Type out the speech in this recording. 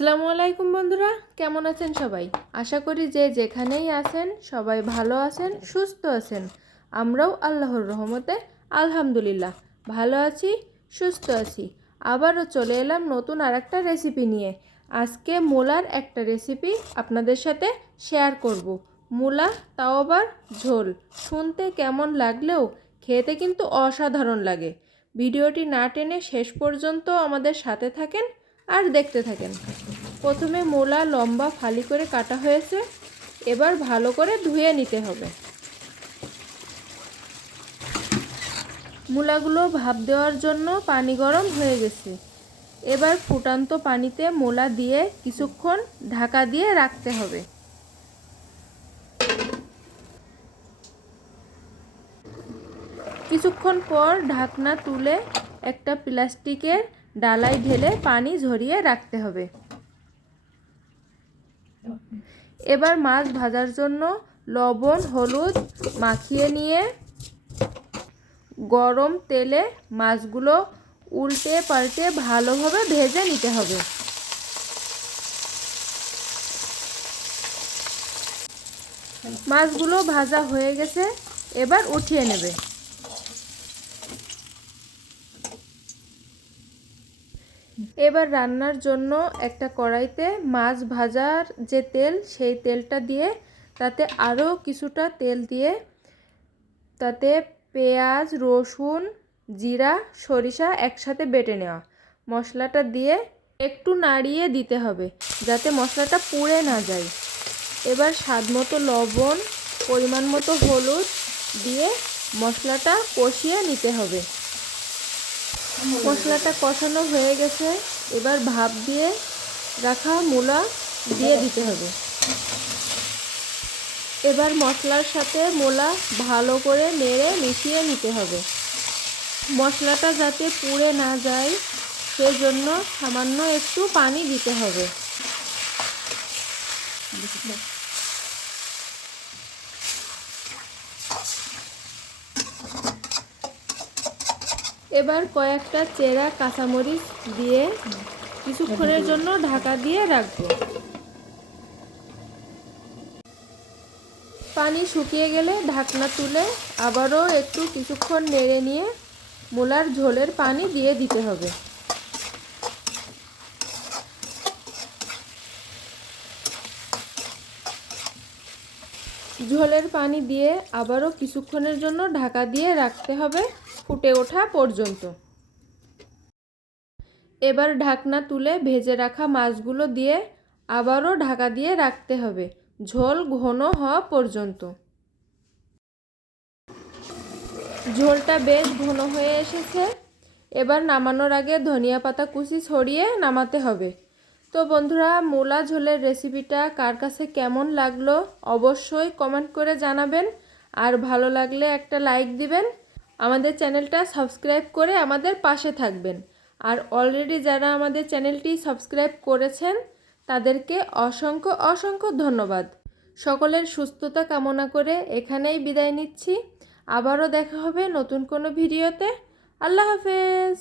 আসসালামু আলাইকুম বন্ধুরা, কেমন আছেন সবাই? আশা করি যে যেখানেই আছেন সবাই ভালো আছেন, সুস্থ আছেন। আমরাও আল্লাহর রহমতে আলহামদুলিল্লাহ ভালো আছি, সুস্থ আছি। আবারও চলে এলাম নতুন আরেকটা রেসিপি নিয়ে। আজকে মূলার একটা রেসিপি আপনাদের সাথে শেয়ার করব। মূলা, তাও আবার ঝোল। শুনতে কেমন লাগলেও খেতে কিন্তু অসাধারণ লাগে। ভিডিওটি না টেনে শেষ পর্যন্ত আমাদের সাথে থাকেন আর দেখতে থাকেন। প্রথমে মূলা লম্বা ফালি করে কাটা হয়েছে, এবার ভালো করে ধুয়ে নিতে হবে। মূলাগুলো ভাপ দেওয়ার জন্য পানি গরম হয়ে গেছে। এবার ফুটান্ত পানিতে মূলা দিয়ে কিছুক্ষণ ঢাকা দিয়ে রাখতে হবে। কিছুক্ষণ পর ঢাকনা তুলে একটা প্লাস্টিকের ডালায় ঢেলে পানি ঝরিয়ে রাখতে হবে। এবার মাছ ভাজার জন্য লবণ হলুদ মাখিয়ে নিয়ে গরম তেলে মাছগুলো উল্টে পাল্টে ভালোভাবে ভেজে নিতে হবে। মাছগুলো ভাজা হয়ে গেছে, এবার উঠিয়ে নেবে। এবার রান্নার জন্য একটা কড়াইতে মাছ ভাজার যে তেল, সেই তেলটা দিয়ে তাতে আরও কিছুটা তেল দিয়ে তাতে পেঁয়াজ রসুন জিরা সরিষা একসাথে বেটে নেওয়া মশলাটা দিয়ে একটু নাড়িয়ে দিতে হবে যাতে মশলাটা পুড়ে না যায়। এবার স্বাদ মতো লবণ পরিমাণ মতো হলুদ দিয়ে মশলাটা কষিয়ে নিতে হবে। মশলাটা কষানো হয়ে গেছে, এবার ভাপ দিয়ে রাখা মূলা দিয়ে দিতে হবে। এবার মশলার সাথে মূলা ভালো করে নেড়ে মিশিয়ে নিতে হবে। মশলাটা যাতে পুড়ে না যায় সেজন্য সামান্য একটু পানি দিতে হবে। এবার কয়েকটা চেরা কাঁচামরিচ দিয়ে কিছুক্ষণের জন্য ঢাকা দিয়ে রাখবো। পানি শুকিয়ে গেলে ঢাকনা তুলে আবারও একটু কিছুক্ষণ নেড়ে নিয়ে মূলার ঝোলের পানি দিয়ে দিতে হবে। ঝোলের পানি দিয়ে আবারও কিছুক্ষণের জন্য ঢাকা দিয়ে রাখতে হবে ফুটে ওঠা পর্যন্ত। এবার ঢাকনা তুলে ভেজে রাখা মাছগুলো দিয়ে আবারও ঢাকা দিয়ে রাখতে হবে ঝোল ঘন হওয়া পর্যন্ত। ঝোলটা বেশ ঘন হয়ে এসেছে, এবার নামানোর আগে ধনিয়া পাতা কুচি ছড়িয়ে নামাতে হবে। তো বন্ধুরা, মূলা ঝোলের রেসিপিটা কার কাছে কেমন লাগলো অবশ্যই কমেন্ট করে জানাবেন, আর ভালো লাগলে একটা লাইক দিবেন। আমাদের চ্যানেলটা সাবস্ক্রাইব করে আমাদের পাশে থাকবেন। আর অলরেডি যারা আমাদের চ্যানেলটি সাবস্ক্রাইব করেছেন তাদেরকে অসংখ্য অসংখ্য ধন্যবাদ। সকলের সুস্থতা কামনা করে এখানেই বিদায় নিচ্ছি। আবারও দেখা হবে নতুন কোনো ভিডিওতে। আল্লাহ হাফেজ।